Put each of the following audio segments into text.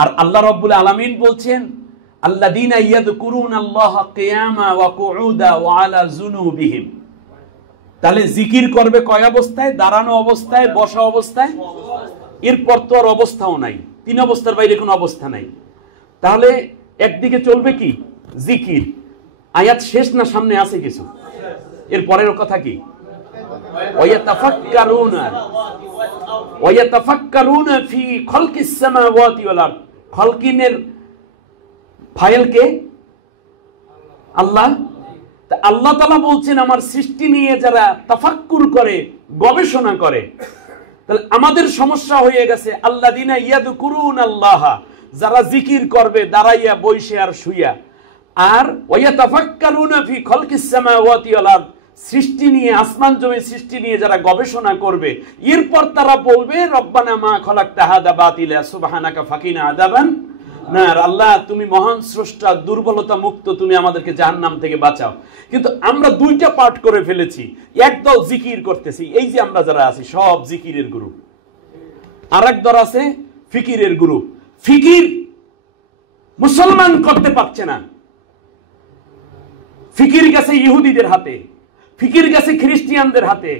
আর আল্লাহ রাব্বুল আলামিন বলছেন আল্লাযীনা ইয়াযকুরুনাল্লাহা কিয়ামা ওয়া কুউদা ওয়া আলা যুনুবিহিম। তাহলে জিকির করবে কয় অবস্থায়? দাঁড়ানো অবস্থায়, বসা অবস্থায়, এরপর তো আর অবস্থাও নাই, তিন অবস্থার বাইরে কোনো অবস্থা নাই। তাহলে একদিকে চলবে কি? জিকির। আয়াত শেষ না সামনে আছে কিছু? এর পরের কথা কি? ওয়ায়াতাফাক্কারুনা ফি খালকিস সামাওয়াতি ওয়াল আরদ। খালকিনের ফাইল কে? আল্লাহ। আল্লাহ তাআলা বলছেন আমার সৃষ্টি নিয়ে যারা তাফাক্কুর করে, গবেষণা করে, তাহলে আমাদের সমস্যা হয়ে গেছে আল্লাযীনা ইয়াযকুরুনাল্লাহা, যারা জিকির করবে দাঁড়াইয়া, বইসে আর শুইয়া। আর ওয়ায়াতাফাক্কারুনা ফি খালকিস সামাওয়াতি ওয়াল আরদ, সৃষ্টি নিয়ে, আসমান জমি সৃষ্টি নিয়ে যারা গবেষণা করবে, এরপর তারা বলবে রব্বানা মা খালাকতা হাযা বাতিলা সুবহানাকা ফাকিনা আযাবান নার। আল্লাহ তুমি মহান স্রষ্টা, দুর্বলতা মুক্ত, তুমি আমাদেরকে জাহান্নাম থেকে বাঁচাও। কিন্তু আমরা দুইটা পার্ট করে ফেলেছি। একদল জিকির করতেছি, এই যে আমরা যারা আছি সব জিকিরের গ্রুপ, আর এক দল আছে ফিকিরের গ্রুপ। ফিকির মুসলমান করতে পারছে না, ফিকির গেছে ইহুদিদের হাতে, ফিকির গেছে খ্রিস্টিয়ানদের হাতে,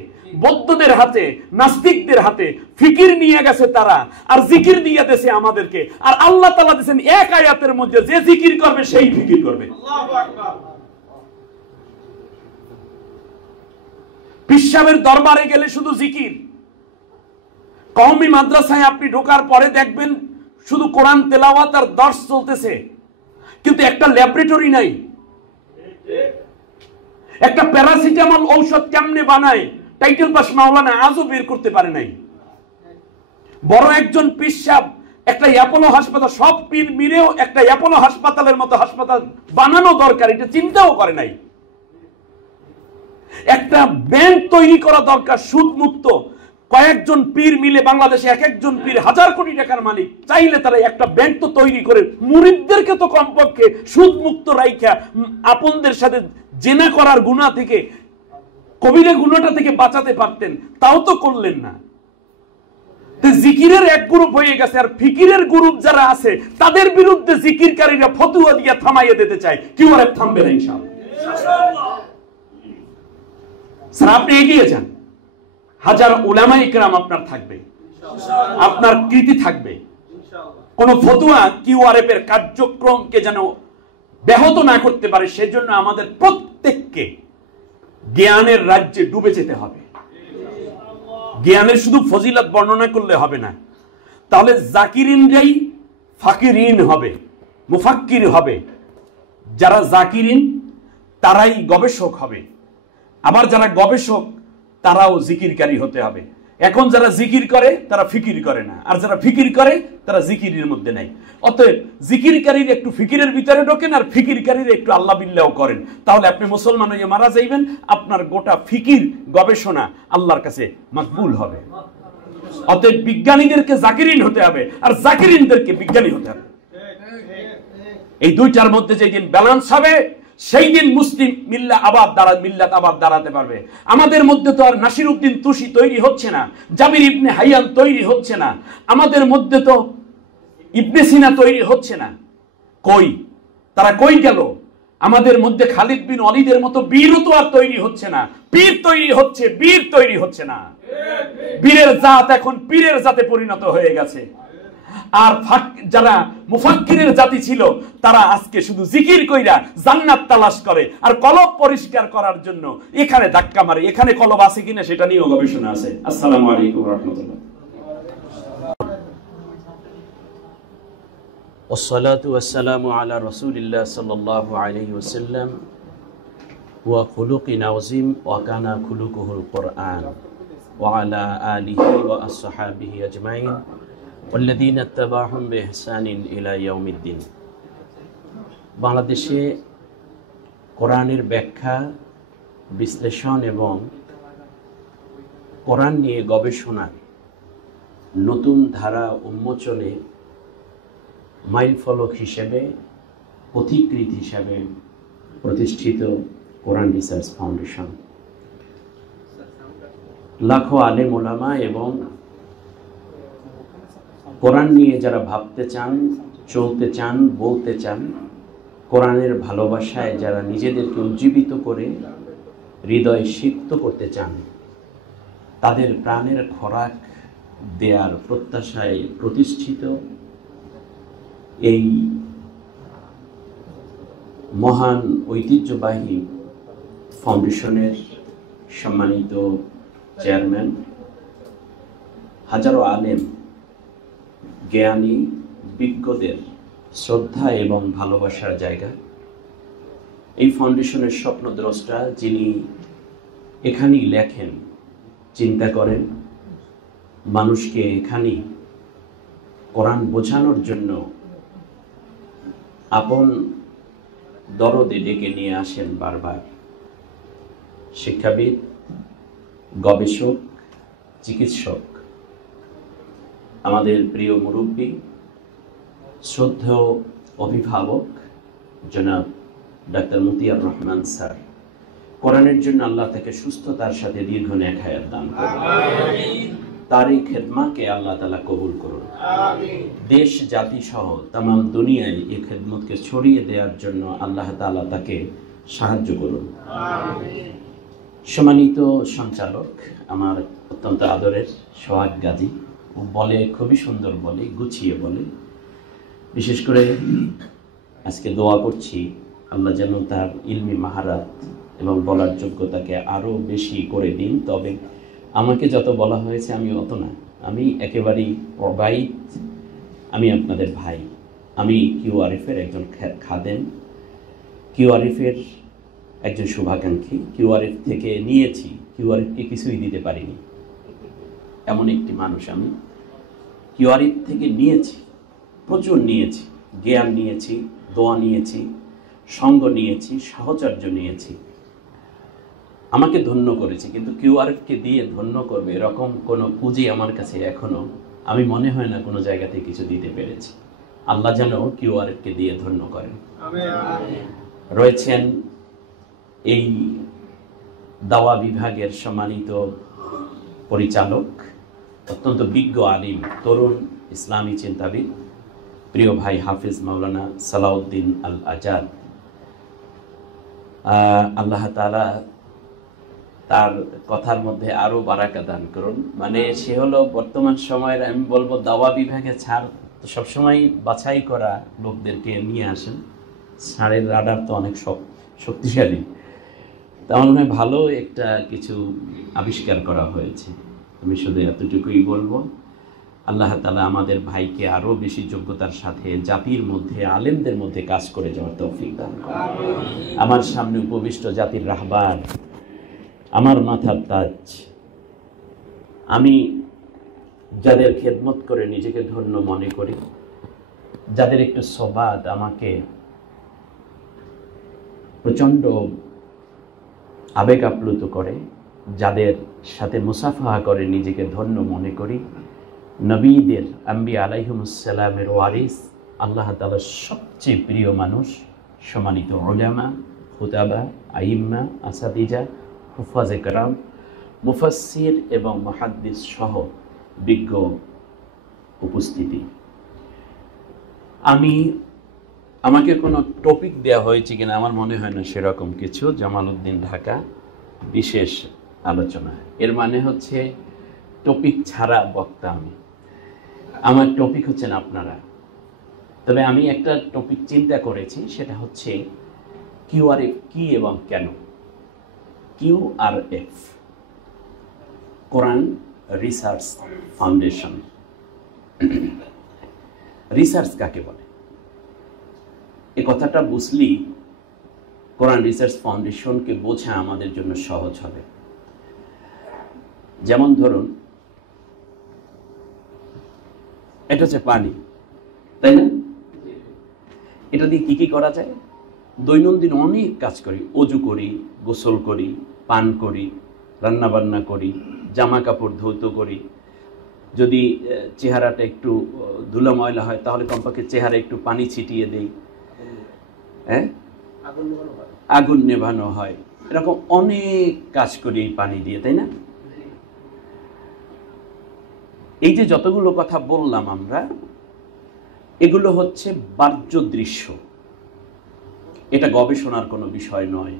বৌদ্ধদের হাতে, নাস্তিকদের হাতে। ফিকির নিয়ে গেছে তারা, আর জিকির দিয়ে দেশে আমাদেরকে। আর আল্লাহ তাআলা দিয়েছেন এক আয়াতের মধ্যে, যে জিকির করবে সেই ফিকির করবে। পীর সাহেবের দরবারে গেলে শুধু জিকির। কওমি মাদ্রাসায় আপনি ঢোকার পরে দেখবেন শুধু কোরআন তেলাওয়াত আর দর্স চলতেছে, কিন্তু একটা ল্যাবরেটরি নাই। একটা প্যারাসিটামল ঔষধ কেমনে বানায় টাইটেল পাস মাওলানা আজও বের করতে পারে নাই। বড় একজন পীর সাহেব একটা অ্যাপোলো হাসপাতাল, সব পীর মিলেও একটা অ্যাপোলো হাসপাতালের মতো হাসপাতাল বানানো দরকার, এটা চিন্তাও করে নাই। একটা ব্যাংক তৈরি করা দরকার সুদ মুক্ত। কয়েকজন পীর মিলে বাংলাদেশে এক একজন পীর হাজার কোটি টাকার মালিক, চাইলে তারা একটা ব্যাংক তো তৈরি করে মুরিদদেরকে তো কমপক্ষে সুদ মুক্ত রাইখা আপনদের সাথে জেনা করার গুনাহ থেকে, কবিরা গুনাহটা থেকে বাঁচাতে পারতেন, তাও তো করলেন না। জিকিরের এক গ্রুপ হয়ে গেছে, আর ফিকিরের গ্রুপ যারা আছে তাদের বিরুদ্ধে জিকিরকারীরা ফতোয়া দিয়ে থামাইয়ে দিতে চায়। কেউ আর থামবে না ইনশাআল্লাহ। স্যার আপনি এগিয়ে যান, হাজার উলামায়ে কেরাম আপনার থাকবে, আপনার কৃতি থাকবে। কোন ফতোয়া কিউআরএফ এর কার্যক্রমকে যেন ব্যাহত না করতে পারে, সেজন্য আমাদের প্রত্যেককে জ্ঞানের রাজ্যে ডুবে যেতে হবে। জ্ঞানের শুধু ফজিলত বর্ণনা করলে হবে না, তাহলে জাকিরিনরাই ফাকিরিন হবে, মুফাক্কির হবে। যারা জাকিরিন তারাই গবেষক হবে, আবার যারা গবেষক তারাও জিকিরকারী হতে হবে। এখন যারা জিকির করে তারা ফিকির করে না, আর যারা ফিকির করে তারা জিকিরের মধ্যে নাই। অতএব জিকিরকারীর একটু ফিকিরের ভিতরে ঢোকেন, আর ফিকিরকারীর একটু আল্লাহ বিল্লাহ করেন, তাহলে আপনি মুসলমান হয়ে মারা যাইবেন। আপনার গোটা ফিকির গবেষণা আল্লাহর কাছে মকবুল হবে। অতএব বিজ্ঞানীদেরকে জাকিরিন হতে হবে, আর জাকিরিনদেরকে বিজ্ঞানী হতে হবে। এই দুইটার মধ্যে যেদিন ব্যালেন্স হবে, সেই দিন মুসলিম মিল্লাত আবার দাঁড়াতে পারবে। আমাদের মধ্যে তো আর নাসির উদ্দিন তুসি তৈরি হচ্ছে না, জাবির ইবনে হাইয়ান তৈরি হচ্ছে না, আমাদের মধ্যে তো ইবনে সিনা তৈরি হচ্ছে না। কই তারা কই গেল? আমাদের মধ্যে খালিদ বিন ওয়ালিদের মতো বীরও তো আর তৈরি হচ্ছে না। পীর তৈরি হচ্ছে, বীর তৈরি হচ্ছে না। বীরের জাত এখন পীরের জাতে পরিণত হয়ে গেছে। আর যারা মুফাক্কিরের জাতি ছিল তারা আজকে শুধু জিকির কইরা জান্নাত তালাশ করে, আর কলব পরিষ্কার করার জন্য এখানে ধাক্কা মারে। এখানে কলব আছে কিনা সেটা নিয়েও গবেষণা আছে। আসসালামু আলাইকুম ওয়া রাহমাতুল্লাহ। والصلاة والسلام على رسول الله صلى الله عليه وسلم وخلق عظيم وكان خلقه القرآن وعلى آله وأصحابه أجمعين والذين اتبعهم بإحسان إلى يوم الدين। বাংলাদেশে কোরআনের ব্যাখ্যা, বিশ্লেষণ এবং কোরআন নিয়ে গবেষণার নতুন ধারা উন্মোচনে মাইল ফলক হিসেবে, পথিকৃৎ হিসেবে প্রতিষ্ঠিত কোরআন রিসার্চ ফাউন্ডেশন লাখো আলেম ওলামা এবং কোরআন নিয়ে যারা ভাবতে চান, চলতে চান, বলতে চান, কোরআনের ভালোবাসায় যারা নিজেদেরকে উজ্জীবিত করে হৃদয় সিক্ত করতে চান, তাদের প্রাণের খোরাক দেয়ার প্রত্যাশায় প্রতিষ্ঠিত এই মহান ঐতিহ্যবাহী ফাউন্ডেশনের সম্মানিত চেয়ারম্যান, হাজারো আলেম, জ্ঞানী, বিজ্ঞদের শ্রদ্ধা এবং ভালোবাসার জায়গা, এই ফাউন্ডেশনের স্বপ্নদ্রষ্টা, যিনি এখানেই লেখেন, চিন্তা করেন, মানুষকে এখানেই কোরআন বোঝানোর জন্য আপন দরদে ডেকে নিয়ে আসেন বারবার। শিক্ষাবিদ, গবেষক, চিকিৎসক, আমাদের প্রিয় মুরব্বী, শ্রদ্ধেয় অভিভাবক জনাব ডাক্তার মতিয়ার রহমান স্যার, কোরআনের জন্য আল্লাহ তাকে সুস্থতার সাথে দীর্ঘ নেক হায়াত দান করুন। তার এই খেদমাতকে আল্লাহ তাআলা কবুল করুন। দেশ জাতি সহ তামাম দুনিয়ায় এই খেদমতকে ছড়িয়ে দেওয়ার জন্য আল্লাহ তাআলা তাকে সাহায্য করুন। সম্মানিত সঞ্চালক, আমার অত্যন্ত আদরের সোহাগ গাজী, ও বলে খুবই সুন্দর, বলে গুছিয়ে বলে। বিশেষ করে আজকে দোয়া করছি আল্লাহ যেন তার ইলমি মাহারাত এবং বলার যোগ্যতাকে আরও বেশি করে দিন। তবে আমাকে যত বলা হয়েছে আমি অত না, আমি একেবারেই অবাইদ, আমি আপনাদের ভাই, আমি কিউআরএফের একজন খাদেম, কিউআরএফের একজন শুভাকাঙ্ক্ষী। কিউআরএফ থেকে নিয়েছি, কিউআরএফকে কিছুই দিতে পারিনি, এমন একটি মানুষ আমি। কিউআরএফ থেকে নিয়েছি, প্রচুর নিয়েছি, জ্ঞান নিয়েছি, দোয়া নিয়েছি, সঙ্গ নিয়েছি, সাহচর্য নিয়েছি, আমাকে ধন্য করেছে। কিন্তু কিউআরএফকে দিয়ে ধন্য করবে এরকম কোনো পুঁজি আমার কাছে এখনো আমি মনে হয় না কোনো জায়গাতে কিছু দিতে পেরেছি। আল্লাহ যেন কিউআরএফকে দিয়ে ধন্য করেন। রয়েছেন এই দাওয়া বিভাগের সম্মানিত পরিচালক, অত্যন্ত বিজ্ঞ আলিম, তরুণ ইসলামী চিন্তাবিদ, প্রিয় ভাই হাফিজ মাওলানা সালাউদ্দিন আল আজাদ। আল্লাহ তাআলা তার কথার মধ্যে আরো বারাকা দান করুন। মানে সে হলো বর্তমান সময়ের, আমি বলবো দাওয়া বিভাগে ছাড় সবসময় বাছাই করা লোকদেরকে নিয়ে আসেন। ছাড়ের রাডার তো অনেক শক্তিশালী, তেমন হয় ভালো একটা কিছু আবিষ্কার করা হয়েছে। আমি শুধু এতটুকুই বলবো, আল্লাহ তাআলা আমাদের ভাইকে আরো বেশি যোগ্যতার সাথে জাতির মধ্যে, আলেমদের মধ্যে কাজ করে যাওয়ার তৌফিক দান করুন। আমার সামনে উপবিষ্ট জাতির রাহবার, আমার মাথার তাজ, আমি যাদের খেদমত করে নিজেকে ধন্য মনে করি, যাদের একটু সবাদ আমাকে প্রচণ্ড আবেগ আপ্লুত করে, যাদের সাথে মুসাফাহা করে নিজেকে ধন্য মনে করি, নবীদের, আম্বিয়া আলাইহিমুসসালামের ওয়ারিস, আল্লাহ তাআলার সবচেয়ে প্রিয় মানুষ, সম্মানিত উলামা, খুতাবা, আইম্মা, আসাদিজা, হুফাজে কেরাম, মুফাসসির এবং মুহাদ্দিস সহ বিজ্ঞ উপস্থিতি। আমাকে কোনো টপিক দেওয়া হয়েছে কিনা আমার মনে হয় না সেরকম কিছু। জামালউদ্দিন ঢাকা, বিশেষ আলোচনা, এর মানে হচ্ছে টপিক ছাড়া বক্তা আমি। আমার টপিক হচ্ছেন আপনারা। তবে আমি একটা টপিক চিন্তা করেছি, সেটা হচ্ছে কিউআরএফ কি এবং কেন। কিউআরএফ, কোরআন রিসার্চ ফাউন্ডেশন। রিসার্চ কাকে বলে এ কথাটা বুঝলি কোরআন রিসার্চ ফাউন্ডেশনকে বোঝা আমাদের জন্য সহজ হবে। যেমন ধরুন, এটা হচ্ছে পানি, তাই না? এটা দিয়ে কি কি করা যায়? দৈনন্দিন অনেক কাজ করি, অজু করি, গোসল করি, পান করি, রান্নাবান্না করি, জামা কাপড় ধৌত করি। যদি চেহারাটা একটু ধুলা ময়লা হয় তাহলে কমপক্ষে চেহারা একটু পানি ছিটিয়ে দেই, হ্যাঁ, আগুন নেভানো হয়। এরকম অনেক কাজ করি এই পানি দিয়ে, তাই না? এই যে যতগুলো কথা বললাম আমরা, এগুলো হচ্ছে বাহ্য দৃশ্য, এটা গবেষণার কোনো বিষয় নয়।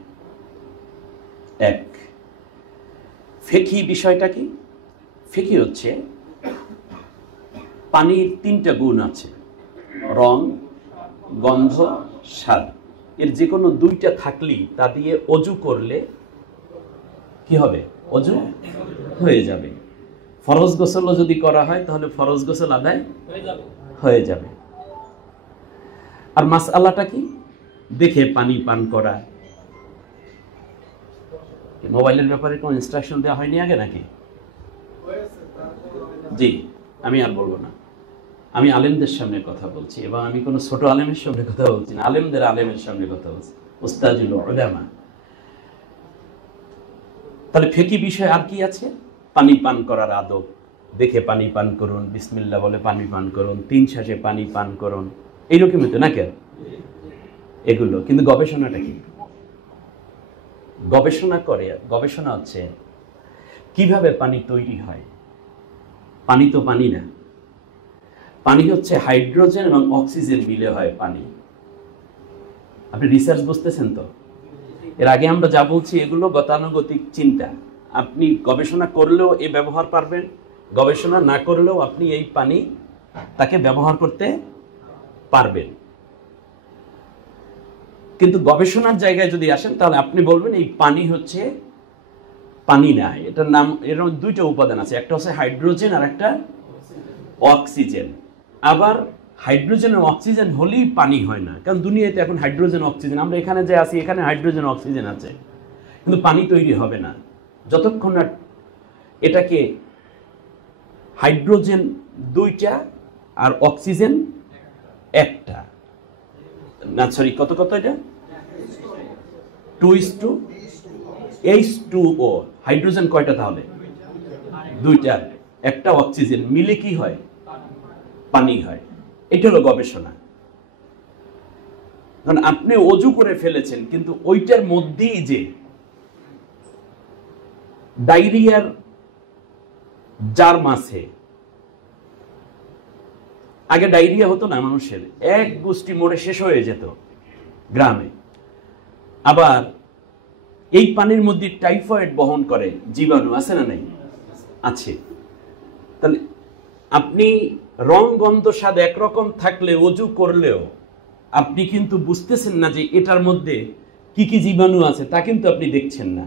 এক, ফিকহি বিষয়টা কি? ফিকহি হচ্ছে পানির তিনটা গুণ আছে, রং, গন্ধ, স্বাদ। এর যে কোনো দুইটা থাকলেই তা দিয়ে অজু করলে কি হবে? অজু হয়ে যাবে। ফরজ গোসলও যদি করা হয় তাহলে ফরজ গোসল আদায় হয়ে যাবে। আর মাসআলাটা কি? দেখে পানি পান করা। মোবাইলের ব্যাপারে কোনো ইনস্ট্রাকশন দেওয়া হয়নি আগে নাকি? জি, আমি আর বলবো না। আমি আলেমদের সামনে কথা বলছি, এবং আমি কোনো ছোট আলেমের সামনে কথা বলছি না, আলেমের সামনে কথা বলছি, উস্তাদুল উলামা। তাহলে ফিকহি বিষয় আর কি আছে? পানি পান করার আদব, দেখে পানি পান করুন, বিসমিল্লাহ বলে পানি পান করুন, 3 শ্বাসে পানি পান করুন, এইরকমই তো নাকি এগুলো। কিন্তু গবেষণাটা কি? গবেষণা হচ্ছে কিভাবে পানি তৈরি হয়। পানি তো পানি না, পানি হচ্ছে হাইড্রোজেন এবং অক্সিজেন মিলে হয় পানি। আপনি রিসার্চ বুঝতেছেন তো? এর আগে আমরা যা বলছি এগুলো গতানুগতিক চিন্তা। আপনি গবেষণা করলেও এই ব্যবহার পারবেন, গবেষণা না করলেও আপনি এই পানি তাকে ব্যবহার করতে পারবেন। কিন্তু গবেষণার জায়গায় যদি আসেন তাহলে আপনি বলবেন এই পানি হচ্ছে পানি না, এটার নাম, এর দুইটা উপাদান আছে, একটা হচ্ছে হাইড্রোজেন আর একটা অক্সিজেন। আবার হাইড্রোজেন ও অক্সিজেন হলেই পানি হয় না, কারণ দুনিয়াতে এখন হাইড্রোজেন অক্সিজেন, আমরা এখানে যে আছি এখানে হাইড্রোজেন অক্সিজেন আছে, কিন্তু পানি তৈরি হবে না যতক্ষণ না এটাকে হাইড্রোজেন 2টা আর অক্সিজেন 1টা, না সরি কত এটা 2:H2O। হাইড্রোজেন কয়টা তাহলে? 2টা, 1টা অক্সিজেন মিলে কি হয়? পানি হয়। এটা হলো গবেষণা। কারণ আপনি অজু করে ফেলেছেন, কিন্তু ওইটার মধ্যেই যে ডায়রিয়ার জার্ম আছে। আগে ডায়রিয়া হতো না মানুষের, এক গোষ্ঠী মরে শেষ হয়ে যেত গ্রামে। আবার এই পানির মধ্যে টাইফয়েড বহন করে জীবাণু, আছে না নেই? আছে। তাহলে আপনি রং, গন্ধ, স্বাদ একরকম থাকলে অজু করলেও আপনি কিন্তু বুঝতেছেন না যে এটার মধ্যে কি কি জীবাণু আছে, তা কিন্তু আপনি দেখছেন না।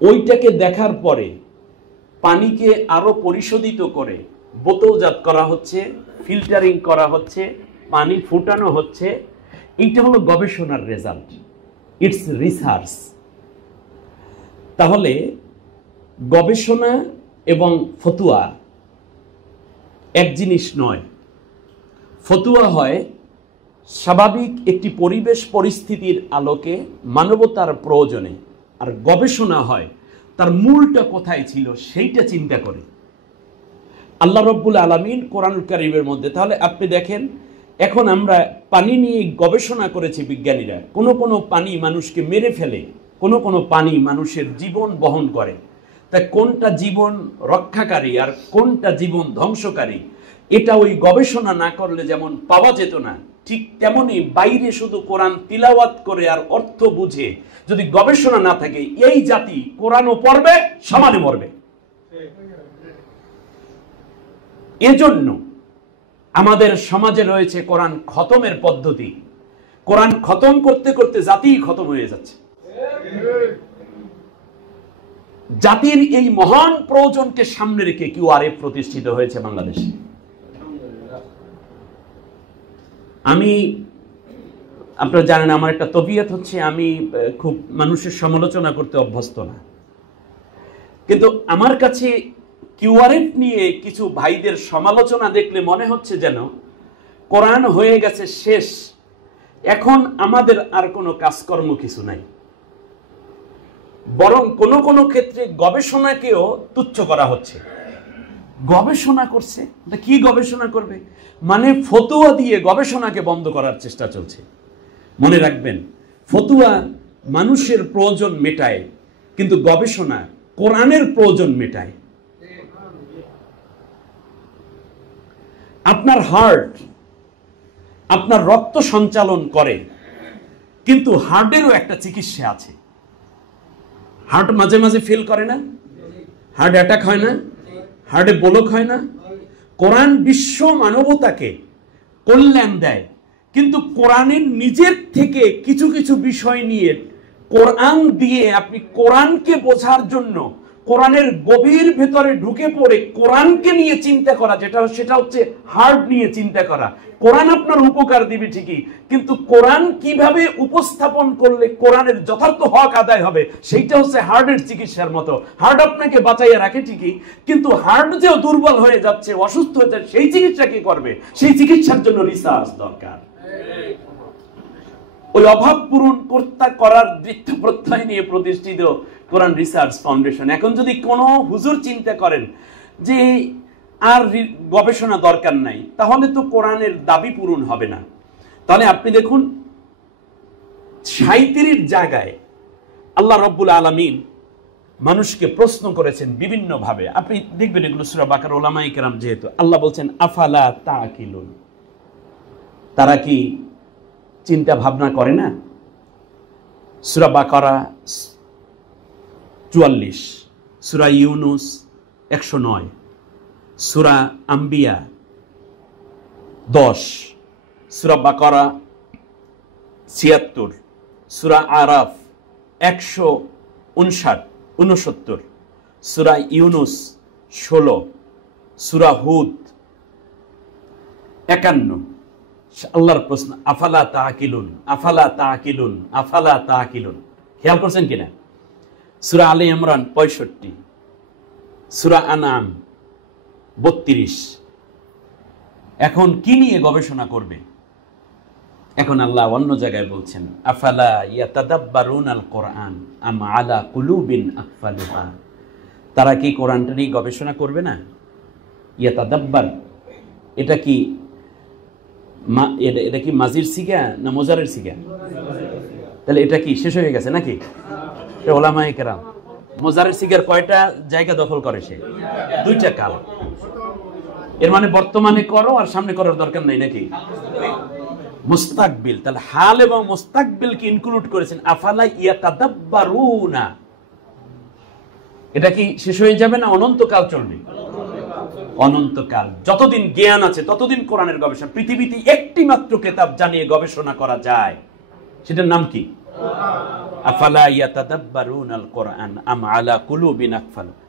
ওইটাকে দেখার পরে পানিকে আরো পরিশোধিত করে বোতলজাত করা হচ্ছে, ফিল্টারিং করা হচ্ছে, পানি ফুটানো হচ্ছে। এইটা হলো গবেষণার রেজাল্ট, ইটস রিসার্চ। তাহলে গবেষণা এবং ফতুয়া এক জিনিস নয়। ফতুয়া হয় স্বাভাবিক একটি পরিবেশ পরিস্থিতির আলোকে মানবতার প্রয়োজনে, আর গবেষণা হয় তার মূলটা কোথায় ছিল সেইটা চিন্তা করে। আল্লাহ রাব্বুল আলামিন কোরআনুল কারীমের মধ্যে, তাহলে আপনি দেখেন এখন আমরা পানি নিয়ে গবেষণা করেছি বিজ্ঞানীরা, কোনো পানি মানুষকে মেরে ফেলে, কোনো পানি মানুষের জীবন বহন করে। তাই কোনটা জীবন রক্ষাকারী আর কোনটা জীবন ধ্বংসকারী, এটা ওই গবেষণা না করলে যেমন পাওয়া যেত না, ঠিক তেমনি বাইরে শুধু কোরআন তিলাওয়াত করে আর অর্থ বুঝে যদি গবেষণা না থাকে, এই জাতি কোরআনও পড়বে, সমানে মরবে। এজন্য আমাদের সমাজে রয়েছে কোরআন খতমের পদ্ধতি। কোরআন খতম করতে করতে জাতি খতম হয়ে যাচ্ছে। জাতির এই মহান প্রয়োজনকে সামনে রেখে কিউআরএফ প্রতিষ্ঠিত হয়েছে বাংলাদেশে। আমি, আপনারা জানেন আমার একটা তবিয়ত হচ্ছে আমি খুব মানুষের সমালোচনা করতে অভ্যস্ত না, কিন্তু আমার কাছে কিউআরএফ নিয়ে কিছু ভাইদের সমালোচনা দেখলে মনে হচ্ছে যেন কোরআন হয়ে গেছে শেষ, এখন আমাদের আর কোনো কাজকর্ম কিছু নাই। বরং কোনো ক্ষেত্রে গবেষণাকেও তুচ্ছ করা হচ্ছে। গবেষণা করছে, কি গবেষণা করবে? মানে ফতুয়া দিয়ে গবেষণাকে বন্ধ করার চেষ্টা চলছে। মনে রাখবেন, ফতুয়া মানুষের প্রয়োজন মেটায়, কিন্তু গবেষণা কোরআনের প্রয়োজন মেটায়। আপনার হার্ট আপনার রক্ত সঞ্চালন করে, কিন্তু হার্টেরও একটা চিকিৎসা আছে। হার্ট মাঝে মাঝে ফেল করে না? হার্ট অ্যাটাক হয় না? হার্টে ব্লক হয় না? কোরআন বিশ্ব মানবতাকে কল্যাণ দেয়, কিন্তু কোরআনের নিজের থেকে কিছু কিছু বিষয় নিয়ে কোরআন দিয়ে আপনি কোরআনকে বোঝার জন্য কোরআনের গভীর ভেতরে ঢুকে পড়ে কোরআনকে নিয়ে চিন্তা করা, সেটা হচ্ছে হার্ট নিয়ে চিন্তা করা। কোরআন আপনার উপকার দিবে ঠিকই, কিন্তু কোরআন কিভাবে উপস্থাপন করলে কোরআনের যথার্থ হক আদায় হবে সেইটা হচ্ছে হার্টের চিকিৎসার মতো। হার্ট আপনাকে বাঁচাইয়া রাখে ঠিকই, কিন্তু হার্ট যে দুর্বল হয়ে যাচ্ছে, অসুস্থ হয়ে যাচ্ছে, সেই চিকিৎসা কি করবে? সেই চিকিৎসার জন্য রিসার্চ দরকার। ওই অভাব পূরণ করার দৃঢ় প্রত্যয় নিয়ে প্রতিষ্ঠিত কোরআন রিসার্চ ফাউন্ডেশন। এখন যদি কোনো হুজুর চিন্তা করেন যে আর গবেষণা দরকার নাই, তাহলে তো কোরআনের দাবি পূরণ হবে না। তাহলে আপনি দেখুন 37 জায়গায় আল্লাহ রাব্বুল আলামিন মানুষকে প্রশ্ন করেছেন বিভিন্ন ভাবে। আপনি দেখবেন এগুলো সূরা বাকারা, উলামায়ে কেরাম যেহেতু আল্লাহ বলছেন আফালা তাকিলুন, তারা কি চিন্তা ভাবনা করে না? সূরা বাকারা 44, সূরা ইউনুস 109, সূরা আম্বিয়া 10, সূরা বাকারা 76, সূরা আরাফ 159, সূরা ইউনুস 16, সূরা হুদ 51। আল্লাহর প্রশ্ন আফালা তাকিলুন, আফালা তাকিলুন, আফালা তাকিলুন। খেয়াল করছেন কিনা? সূরা আলে ইমরান 65, সূরা আনাম 32। এখন কি নিয়ে গবেষণা করবে? এখন আল্লাহ অন্য জায়গায় বলছেন আফালা ইয়াতাদাব্বারুনাল কোরআন আম আলা কুলুবিন আকফালুহা, তারা কি কোরআনটা নিয়ে গবেষণা করবে না? ইয়াতাদাব্বার, এটা কি এটা কি মাজির সিগা না মোজারের সিগা? তাহলে এটা কি শেষ হয়ে গেছে নাকি? ওলামায়ে কেরাম মোজারের সিগার কয়টা জায়গা দখল করে? সে 2টা কাল। এর মানে বর্তমানে করো আর সামনে করার দরকার নাই নাকি? মুস্তাকবিল, তাহলে হাল এবং মুস্তাকবিল কি ইনক্লুড করেছেন। আফালা ইয়াতাদাব্বারুনা, এটা কি শেষ হয়ে যাবে না অনন্তকাল চলবে? অনন্তকাল। যতদিন জ্ঞান আছে ততদিন কোরআনের গবেষণা। পৃথিবীতে একটি মাত্র কিতাব জানিয়ে গবেষণা করা যায়, সেটার নাম কি? আফালা ইয়াতাদাব্বারুনাল কোরআন আম আলা কুলুবিন আকফালুহা,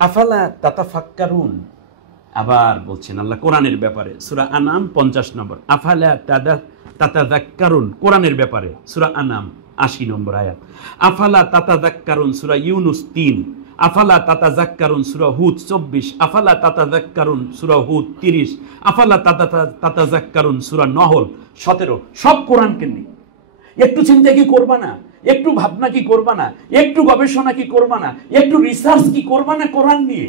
আফালা তাতাফাক্কারুন। আবার বলছেন আল্লাহ কোরআনের ব্যাপারে সূরা আনাম 50 নম্বর, আফালা তাতাযাক্কারুন কোরআনের ব্যাপারে সূরা আনাম 80 নম্বর আয়াত, আফালা তাতাযাক্কারুন সূরা ইউনুস 3, আফালা তাতাযাক্কারুন সূরা হুদ 24, আফালা তাতাযাক্কারুন সূরা হুদ 30, আফালা তাতাযাক্কারুন সূরা নহল 17। সব কোরআনকে নিয়ে। একটু চিন্তা কি করবা না? একটু ভাবনা কি করবা না? একটু গবেষণা কি করবা না? একটু রিসার্চ কি করবা না কোরআন নিয়ে?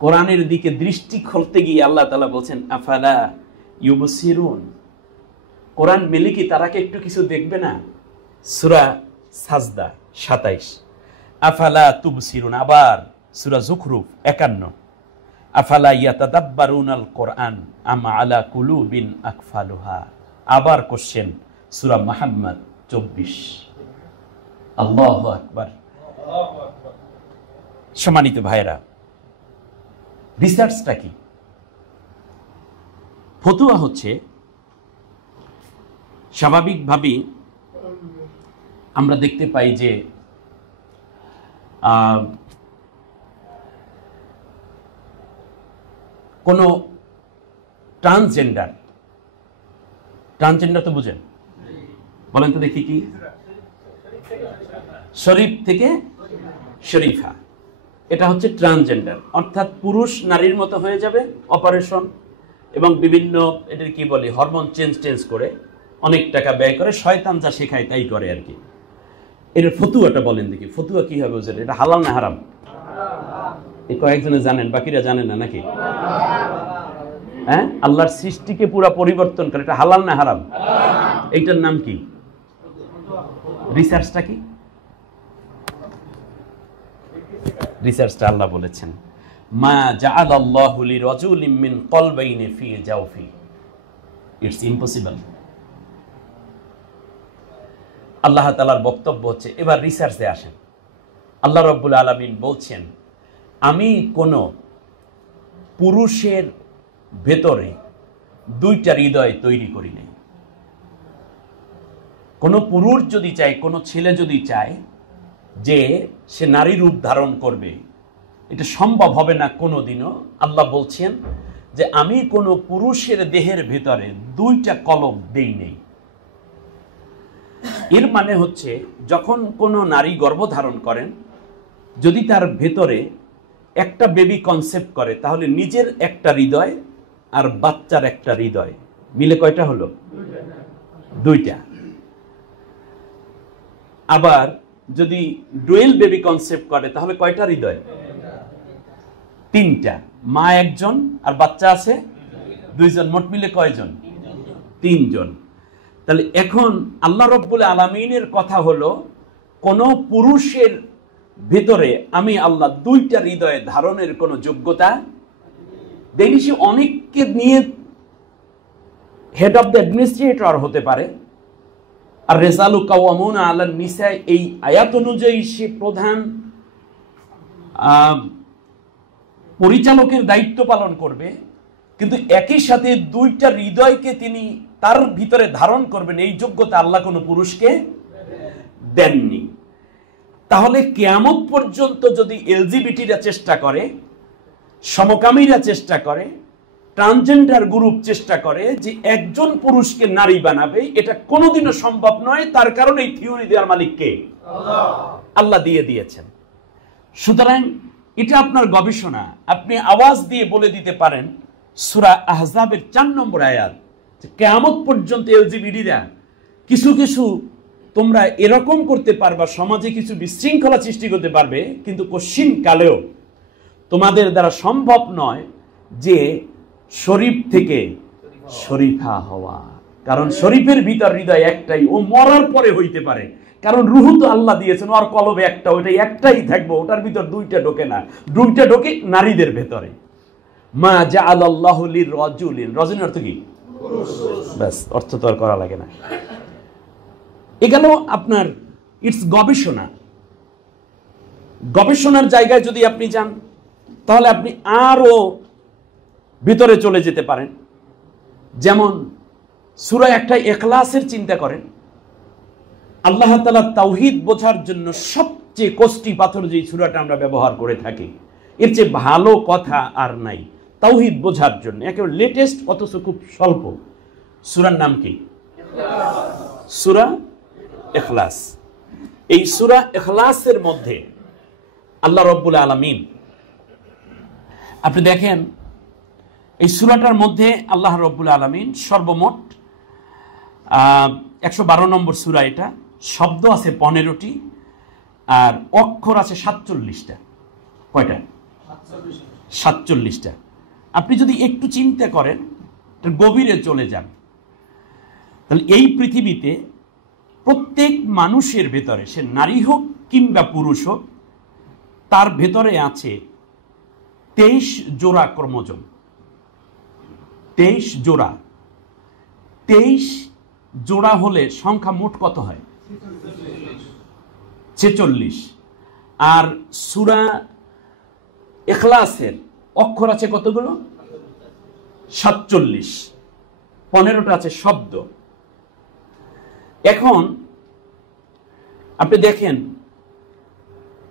কোরআনের দিকে দৃষ্টি খুলতে গিয়ে আল্লাহ তাআলা বলছেন আফালা ইউবসিরুন, কোরআন মেলে কি তারা কি একটু কিছু দেখবে না? সূরা সাজদা 27, আফালা তুবসিরুন। আবার সূরা যুখরুফ 51, আফালা ইয়াতাদাব্বারুনাল কোরআন আম আলা কুলুবিন আকফালুহা। আবার কোশ্চেন সূরা মুহাম্মদ 24। আল্লাহু আকবার। সম্মানিত ভাইরা, রিসার্চটা কি? ফতোয়া হচ্ছে স্বাভাবিকভাবেই আমরা দেখতে পাই যে কোনো ট্রান্সজেন্ডার তো বুঝেন? বলেন তো দেখি কি? শরীফ থেকে শরীফা, এটা হচ্ছে ট্রান্সজেন্ডার, অর্থাৎ পুরুষ নারীর মতো হয়ে যাবে, অপারেশন এবং বিভিন্ন এটার কি বলে হরমোন চেঞ্জ করে অনেক টাকা ব্যয় করে, শয়তান যা শেখায় তাই করে আর কি। এর ফতুয়াটা বলেন দেখি, ফতুয়া কি হবে? এটা হালাল না হারাম? এই কয়েকজনে জানেন, বাকিরা জানেন না নাকি? হ্যাঁ, আল্লাহর সৃষ্টিকে পুরা পরিবর্তন করে, এটা হালাল না হারাম? এইটার নাম কি? রিসার্চটা কি? রিসার্চটা আল্লাহ বলেছেন মা জাআলাল্লাহু লিরাজুলিন মিন কলবাইনি ফি জাওফি, ইটস ইম্পসিবল। আল্লাহ তাআলার বক্তব্য হচ্ছে, এবার রিসার্চে আসেন। আল্লাহ রাব্বুল আলামিন বলছেন, আমি কোন পুরুষের ভেতরে দুইটা হৃদয় তৈরি করি নাই। কোন পুরুষ যদি চায়, কোন ছেলে যদি চায় যে সে নারী রূপ ধারণ করবে, এটা সম্ভব হবে না কোনোদিনও। আল্লাহ বলছেন যে আমি কোন পুরুষের দেহের ভেতরে দুইটা কলব দেই নেই। এর মানে হচ্ছে, যখন কোনো নারী গর্ভধারণ করেন, যদি তার ভেতরে একটা বেবি কনসেপ্ট করে, তাহলে নিজের একটা হৃদয় আর বাচ্চার একটা হৃদয় মিলে কয়টা হলো? দুইটা। আবার যদি ডুয়েল বেবি কনসেপ্ট করে, তাহলে কয়টা হৃদয়? তিনটা। মা একজন আর বাচ্চা আছে দুইজন, মোট মিলে কয়জন? তিনজন। তাহলে এখন আল্লাহ রাব্বুল আলামিনের কথা হলো, কোন পুরুষের ভিতরে আমি আল্লাহ দুইটা হৃদয়ে ধারণের কোন যোগ্যতা দেইনি। সে অনেককে নিয়ে হেড অফ দ্য অ্যাডমিনিস্ট্রেটর হতে পারে, আর রেজালু কাওয়ামুনা আলান নিসা, এই আয়াত অনুযায়ী সে প্রধান পরিচালকের দায়িত্ব পালন করবে, কিন্তু একই সাথে দুইটা হৃদয়কে তিনি তার ভিতরে ধারণ করবেন, এই যোগ্যতা আল্লাহ কোনো পুরুষকে দেননি। তাহলে কিয়ামত পর্যন্ত যদি এলজিবিটিরা চেষ্টা করে, সমকামীরা চেষ্টা করে, ট্রান্সজেন্ডার গ্রুপ চেষ্টা করে যে একজন পুরুষকে নারী বানাবে, এটা কোনোদিনও সম্ভব নয়। তার কারণ এই থিওরি দেওয়ার মালিক কে? আল্লাহ দিয়ে দিয়েছেন। সুতরাং এটা আপনার গবেষণা, আপনি আওয়াজ দিয়ে বলে দিতে পারেন সূরা আহজাবের 4 নম্বর আয়াত, যে কিয়ামত পর্যন্ত এলজিবিটিরা কিছু কিছু তোমরা এরকম করতে পারবা, সমাজে কিছু বিশৃঙ্খলা সৃষ্টি করতে পারবে, কিন্তু কশিন কালেও তোমাদের দ্বারা সম্ভব নয় যে শরীফ থেকে শরীফা হওয়া। কারণ শরীফের ভিতর হৃদয় একটাই, ও মরার পরে হইতে পারে, কারণ রুহু তো আল্লাহ দিয়েছেন, ওর কলবে একটা, ওটাই একটাই থাকবে, ওটার ভিতর দুইটা ঢোকে না। দুইটা ঢোকে নারীদের ভেতরে। মা জাআলাল্লাহু লিরাজুলিন, রাজুলিন অর্থ কি? ব্যাস, অর্থ তো আর করা লাগে না। এগুলো আপনার ইটস গবেষণা। গবেষণার জায়গায় যদি আপনি যান, তাহলে আপনি আরো ভিতরে চলে যেতে পারেন। যেমন সূরা একটা ইখলাসের চিন্তা করেন। আল্লাহ তাআলা তাওহীদ বোঝার জন্য সবচেয়ে কষ্টি পাথর যে সূরাটা আমরা ব্যবহার করে থাকি, এর চেয়ে ভালো কথা আর নাই তাওহীদ বোঝার জন্য। একেবারে লেটেস্ট, অথচ খুব স্বল্প। সূরার নাম কি? সূরা ইখলাস। এই সূরা ইখলাসের মধ্যে আল্লাহ রাব্বুল আলামিন, আপনি দেখেন এই সূরাটার মধ্যে আল্লাহ রাব্বুল আলামিন সর্বমোট 112 নম্বর সূরা। এটা শব্দ আছে 15টি, আর অক্ষর আছে 47টা। কয়টা? 47টা। আপনি যদি একটু চিন্তা করেন, গভীরে চলে যান, তাহলে এই পৃথিবীতে প্রত্যেক মানুষের ভেতরে, সে নারী হোক কিংবা পুরুষ হোক, তার ভেতরে আছে 23 জোড়া ক্রোমোজোম। 23 জোড়া। 23 জোড়া হলে সংখ্যা মোট কত হয়? 46। আর সূরা ইখলাসের অক্ষর আছে কতগুলো? 47। 15টা আছে শব্দ। এখন আপনি দেখেন,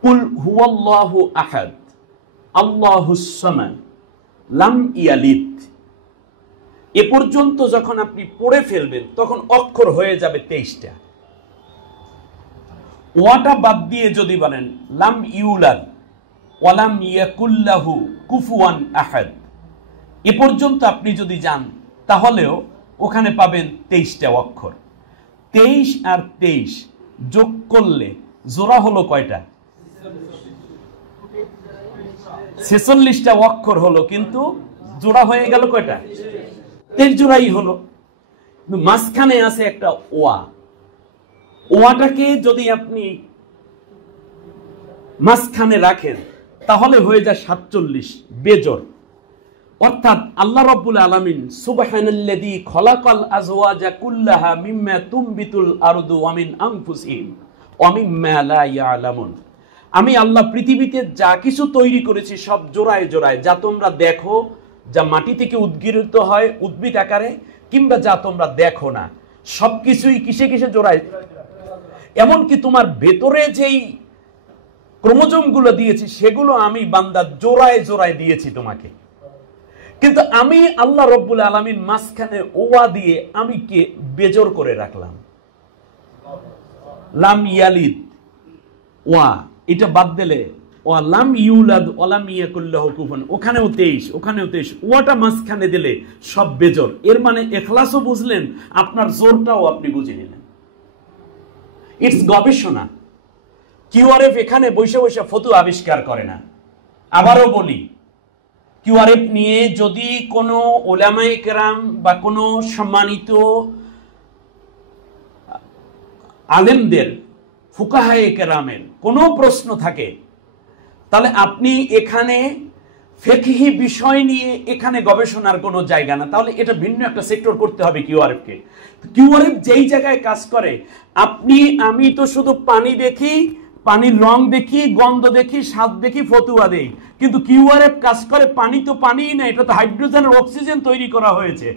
কুল হুয়াল্লাহু আহাদ আল্লাহুস সামাদ লাম ইয়ালিদ, এ পর্যন্ত যখন আপনি পড়ে ফেলবেন, তখন অক্ষর হয়ে যাবে 23টা। ওয়াটা বাদ দিয়ে যদি বলেন লাম ইউলাদ ওয়ালাম ইয়াকুল্লাহু কুফুয়ান আহাদ, এ পর্যন্ত আপনি যদি যান, তাহলেও ওখানে পাবেন 23টা অক্ষর। 23 আর 23 যোগ করলে জোড়া হলো কয়টা? 46টা অক্ষর হলো, কিন্তু জোড়া হয়ে গেল কয়টা? 23 জোড়াই হলো। মাঝখানে আছে একটা ওয়া। ওয়াটাকে যদি আপনি মাঝখানে রাখেন, তাহলে হয়ে যায় 47 বেজোর। অর্থাৎ আল্লাহ রাব্বুল আলামিন সুবহানাল্লাযী খলাকাল আজওয়াজা কুল্লাহা মিম্মা তুমবিতুল আরদু ওয়া মিন আনফুসিহিম ওয়া মিম্মা লা ইয়ালামুন। আমি আল্লাহ পৃথিবীতে যা কিছু তৈরি করেছি সব জোড়ায় জোড়ায়, যা তোমরা দেখো, যা মাটি থেকে উদ্গীরিত হয় উদ্ভিদ আকারে, কিংবা যা তোমরা দেখো না, সবকিছুই কিসে কিসে জোড়ায়। এমনকি তোমার ভেতরে যেই ক্রোমোজোম গুলো দিয়েছি সেগুলো আমি বান্দা জোড়ায় জোড়ায় দিয়েছি তোমাকে। কিন্তু আমি আল্লাহ রব্বুল আলামিন মাঝখানে ওয়া দিয়ে আমি কে বেজোর করে রাখলাম। লাম ইয়ালিদ ওয়া, এটা বাদ দিলে ওয়া লাম ইউলাদ ওয়া লাম ইয়াকুল লাহু কুফুয়ান, ওখানেও 23, ওখানেও 23, ওয়াটা মাঝখানে দিলে সব বেজোর। এর মানে ইখলাসও বুঝলেন, আপনার জোরটাও আপনি বুঝে নিলেন। ইটস গবেষণা। কিউআরএফ এখানে বসে বসে ফতোয়া আবিষ্কার করে না। আবারও বলি, কিউআরএফ নিয়ে যদি কোনো উলামায়ে কেরাম বা কোনো সম্মানিত আলেমদের, ফুকাহায়ে কেরামের কোনো প্রশ্ন থাকে, তাহলে আপনি এখানে ফিকহি বিষয় নিয়ে এখানে গবেষণার কোনো জায়গা না, তাহলে এটা ভিন্ন একটা সেক্টর করতে হবে কিউআরএফকে। কিউআরএফ যেই জায়গায় কাজ করে, আপনি আমি তো শুধু পানি দেখি, পানির রং দেখি, গন্ধ দেখি, স্বাদ দেখি, ফতুয়া দেই, কিন্তু কিউআরএফ কাজ করে পানি তো পানিই না, এটা তো হাইড্রোজেন আর অক্সিজেন তৈরি করা হয়েছে।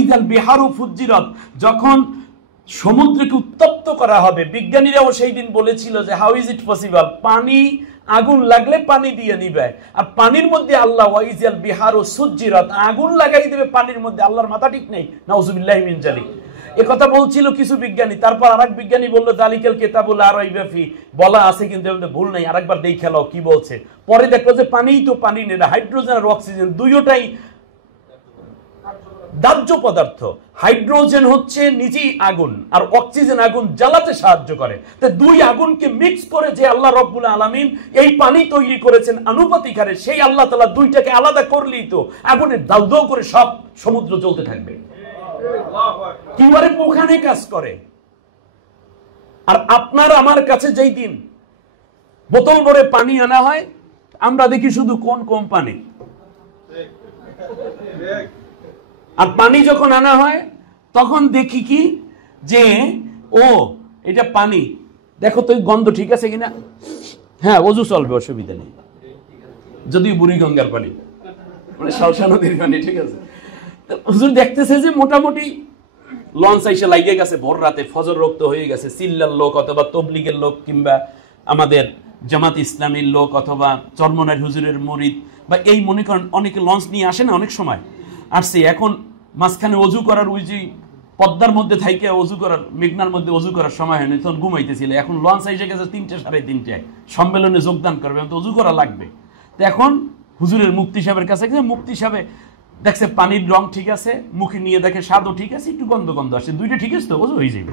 ইজাল বিহারু ফুজ্জিরাত, যখন সমুদ্রকে উত্তপ্ত করা হবে, বিজ্ঞানীরাও সেই দিন বলেছিল যে হাউ ইজ ইট পসিবল, পানি আগুন লাগলে পানি দিয়ে নিবে, আর পানির মধ্যে আল্লাহ ওয়াইজাল বিহারু সুজ্জিরাত, আগুন লাগাই দেবে পানির মধ্যে। আল্লাহর মাথা ঠিক নেই, নাউজুবিল্লাহি মিন জালিক। এ কথা বলছিল কিছু বিজ্ঞানী, তারপর আরেক বিজ্ঞানী বললো যালিকাল কিতাবুল লা রাইবা ফি, বলা আছে কিন্তু ভুল নাই, আরেকবার দেখে নাও কি বলছে। পরে দেখলো যে পানিই তো পানি নেই, হাইড্রোজেন আর অক্সিজেন দুইটাই দাহ্য পদার্থ। হাইড্রোজেন হচ্ছে নিজেই আগুন, আর অক্সিজেন আগুন জ্বালাতে সাহায্য করে। তো দুই আগুনকে মিক্স করে যে আল্লাহ রাব্বুল আলামিন এই পানি তৈরি করেছেন আনুপাতিক হারে, সেই আল্লাহ তাআলা দুইটাকে আলাদা করলেই তো আগুনের দাউ দাউ করে সব সমুদ্র জ্বলতে থাকবে। কিউআরএফ ওখানে কাজ করে। আর আপনার আমার কাছে যেই দিন বোতল ভরে পানি আনা হয়, আমরা দেখি শুধু কোন কোম্পানি, আর পানি যখন আনা হয় তখন দেখি কি যে ও এটা পানি, দেখো তো গন্ধ ঠিক আছে কিনা, হ্যাঁ ওযু চলবে, অসুবিধা নেই, যদিও বুড়িগঙ্গার পানি, মানে শালসা নদীর পানি, ঠিক আছে। হুজুর দেখতেছে যে মোটামুটি লঞ্চ এসে লাগিয়ে গেছে ভোর রাতে, ফজর রক্ত হয়ে গেছে, চিল্লার লোক অথবা তবলিগের লোক কিংবা আমাদের জামাত ইসলামীর লোক অথবা চরমনার হুজুরের মুরিদ বা এই মনে করেন অনেকে লঞ্চ নিয়ে আসে না, অনেক সময় আসছে, এখন মাঝখানে অজু করার ওই যে পদ্মার মধ্যে থাইকে অজু করার, মেঘনার মধ্যে অজু করার সময় হয়নি, তখন ঘুমাইতেছিল। এখন লঞ্চ এসে গেছে 3টে 3:30টায়, সম্মেলনে যোগদান করবে, তো অজু করা লাগবে। তো এখন হুজুরের মুফতি সাহেবের কাছে গেছে, মুফতি সাহেব দেখছে পানির রং ঠিক আছে, মুখে নিয়ে দেখে স্বাদও ঠিক আছে, একটু গন্ধ গন্ধ আসে, দুইটা ঠিক আছে তো, অজু হয়ে যাবে।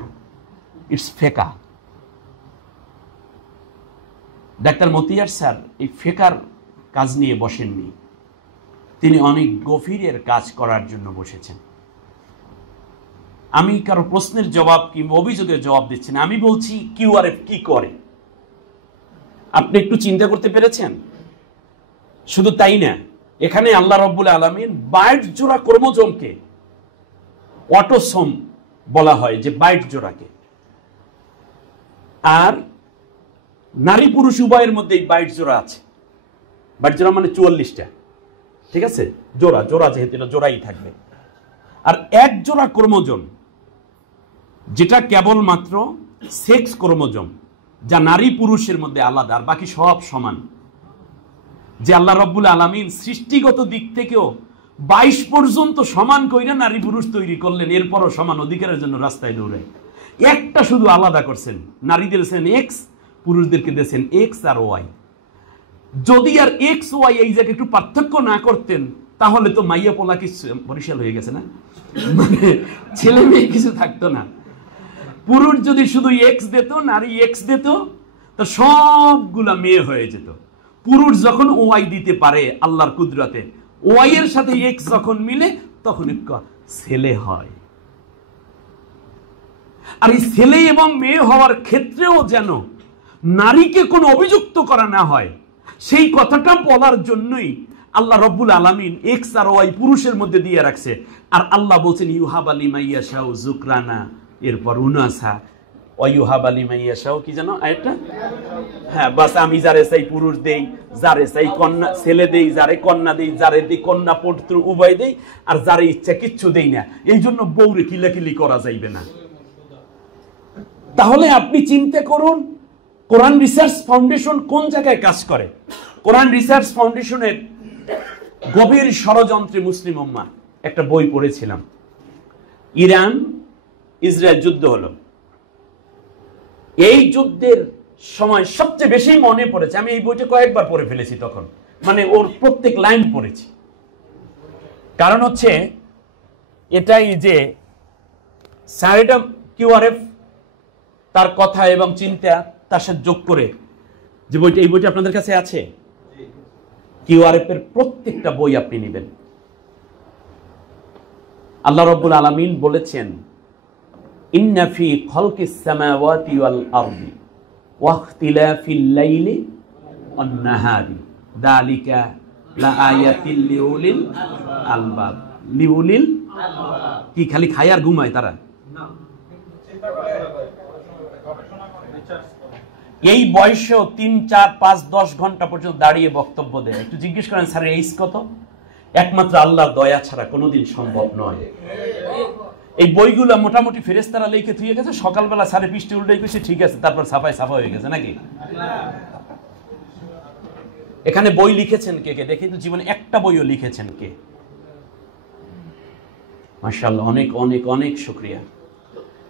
ইটস ফেকা। ডাক্তার মতিয়ার স্যার এই ফেকার কাজ নিয়ে বসেননি, তিনি অনেক গভীরের কাজ করার জন্য বসেছেন। আমি কারো প্রশ্নের জবাব কিংবা অভিযোগের জবাব দিচ্ছি না, আমি বলছি কিউআরএফ কি করে। আপনি একটু চিন্তা করতে পেরেছেন? শুধু তাই না, এখানে আল্লাহ রাব্বুল আলামিন 22 জোড়া ক্রোমোজোমকে অটোসোম বলা হয়, যে 22 জোড়াকে, আর নারী পুরুষ উভয়ের মধ্যে 22 জোড়া আছে। 22 জোড়া মানে 44টা, ঠিক আছে, জোড়া জোড়া, যেহেতু এটা জোড়াই থাকবে। আর এক জোড়া ক্রোমোজোম যেটা কেবলমাত্র সেক্স ক্রোমোজোম, যা নারী পুরুষের মধ্যে আলাদা, আর বাকি সব সমান। যে আল্লাহ রাব্বুল আলামিন সৃষ্টিগত দিক থেকেও 22 পর্যন্ত সমান কইরা নারী পুরুষ তৈরি করলেন, এরপরও সমান অধিকারের জন্য রাস্তায় দৌড়ে। একটা শুধু আলাদা করছেন, নারীদের দিয়েছেন এক্স, পুরুষদেরকে দিয়েছেন এক্স আর ওয়াই। যদি আর এক্স ওয়াই এই জায়গায় একটু পার্থক্য না করতেন, তাহলে তো মাইয়া পোলা কিছু বরিশাল হয়ে গেছে না, মানে ছেলে মেয়ে কিছু থাকতো না। পুরুষ যদি শুধু এক্স দিত, নারী এক্স দিত, তো সবগুলা মেয়ে হয়ে যেত। পুরুষ যখন ওয়াই দিতে পারে আল্লাহর কুদরতে, ওয়াই এর সাথে এক্স যখন মিলে তখন ছেলে হয়। আর এই ছেলে এবং মেয়ে হওয়ার ক্ষেত্রেও যেন নারীকে কোনো অভিযুক্ত করা না হয়, সেই কথাটা বলার জন্যই আল্লাহ রব্বুল আলামিন এক্স আর ওয়াই পুরুষের মধ্যে দিয়ে রাখছে। আর আল্লাহ বলছেন ইউহাব আলিমা ইয়াশাউ যুকরানা, এরপর উনাসা ওয়াইউহাব আলিমা ইয়াশাউ, কি জানো আয়াতটা? হ্যাঁ, বাস আমি যারে চাই পুরুষ দেই, যারে চাই কন্যা ছেলে দেই, যারে কন্যা দেই, যারে দেই কন্যা পুত্র উভয় দেই, আর যারে ইচ্ছা কিচ্ছু দেই না। এই জন্য বউরে কিলাকিলি করা যাইবে না। তাহলে আপনি চিন্তা করুন কোরআন রিসার্চ ফাউন্ডেশন কোন জায়গায় কাজ করে। কোরআন রিসার্চ ফাউন্ডেশনের গভীর ষড়যন্ত্রে মুসলিম উম্মাহ একটা বই পড়েছিলাম। ইরান ইসরায়েল যুদ্ধ হলো, এই যুদ্ধের সময় সবচেয়ে বেশি মনে পড়েছে, আমি এই বইটা কয়েকবার পড়ে ফেলেছি, তখন মানে ওর প্রত্যেক লাইন পড়েছি। কারণ হচ্ছে এটাই যে সাইড কিউআরএফ তার কথা এবং চিন্তা তার সাথে যোগ করে যে বইটা, এই বইটা আপনাদের কাছে আছে, কিউআরএফ এর প্রত্যেকটা বই আপনি নেবেন। আল্লাহ রাব্বুল আলামিন বলেছেন ইন্না ফি খালকিস সামাওয়াতি ওয়াল আরদি ওয়া ইখতিলাফিল লাইলি ওয়ান নাহারি যালিকা লাআয়াতিল লিউলিল আলবাব। লিউলিল কি খালি খায় আর ঘুমায় তারা? এই বয়সেও 3, 4, 5, 10 ঘন্টা পর্যন্ত দাঁড়িয়ে বক্তব্য দেয়। একটু জিজ্ঞেস করেন স্যারের এইজ কত? একমাত্র আল্লাহর দয়া ছাড়া কোনোদিন সম্ভব নয়। এই বইগুলো মোটামুটি ফেরেশতারা লিখে থুয়ে গেছে, সকালবেলা সাড়ে পৃষ্ঠে উল্টাই গেছে, ঠিক আছে, তারপর ছাপায় ছাপা হয়ে গেছে নাকি? এখানে বই লিখেছেন কে কে দেখি তো, জীবনে একটা বইও লিখেছেন কে? মাশাআল্লাহ, অনেক অনেক অনেক শুকরিয়া।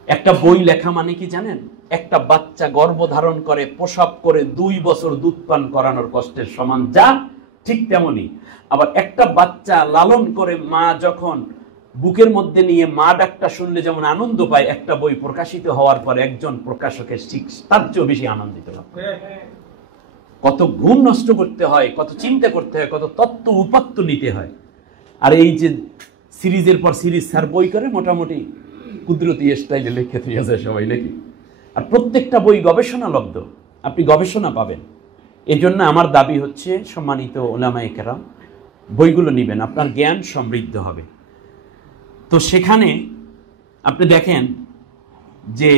একটা বই লেখা মানে কি জানেন? একটা বাচ্চা গর্ভধারণ করে প্রসব করে 2 বছর দুধ পান করানোর কষ্টের সমান, যা ঠিক তেমনি আবার একটা বাচ্চা লালন করে মা যখন বুকের মধ্যে নিয়ে মা ডাকটা শুনলে যেমন আনন্দ পায়, একটা বই প্রকাশিত হওয়ার পর একজন প্রকাশকের ঠিক তার চেয়েও বেশি আনন্দিত হয়। কত ঘুম নষ্ট করতে হয়, কত চিন্তা করতে হয়, কত তত্ত্ব উপাত্ত নিতে হয়। আর এই যে সিরিজের পর সিরিজ স্যার বই করে মোটামুটি কুদরতি স্টাইলে লিখে দিয়ে যায় সবাই নাকি? আর প্রত্যেকটা বই গবেষণালব্ধ, আপনি গবেষণা পাবেন। এই জন্য আমার দাবি হচ্ছে সম্মানিত উলামায়ে কেরাম বইগুলো নেবেন, আপনার জ্ঞান সমৃদ্ধ হবে। তো সেখানে আপনি দেখেন যে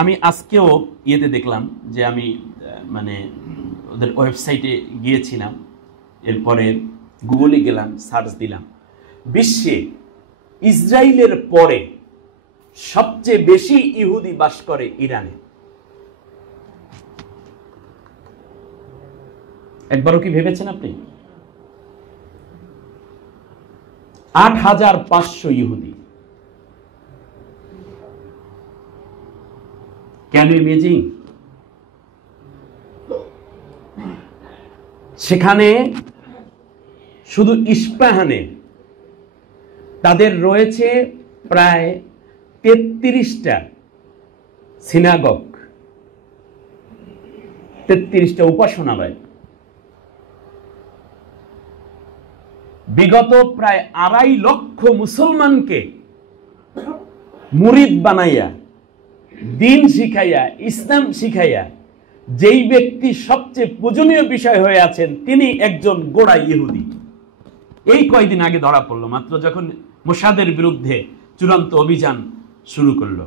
আমি আজকেও ইয়েতে দেখলাম যে আমি মানে ওদের ওয়েবসাইটে গিয়েছিলাম, এরপরে গুগলে গেলাম, সার্চ দিলাম, বিশ্বে ইসরায়েলের পরে সবচেয়ে বেশি ইহুদি বাস করে ইরানে। একবারও কি ভেবেছেন আপনি? 8,500 ইহুদি। কেন ইমেজিং? সেখানে শুধু ইস্পাহানে তাদের রয়েছে প্রায় 33টা সিনাগগ, 33টা উপাসনালয়। বিগত প্রায় 2.5 লক্ষ মুসলমানকে মুরিদ বানাইয়া, দিন শিখাইয়া, ইসলাম শিখাইয়া যেই ব্যক্তি সবচেয়ে পূজনীয় বিষয় হয়ে আছেন তিনি একজন গোড়া ইহুদি। এই কয়েকদিন আগে ধরা পড়লো, মাত্র যখন মোসাদের বিরুদ্ধে চূড়ান্ত অভিযান শুরু করলো।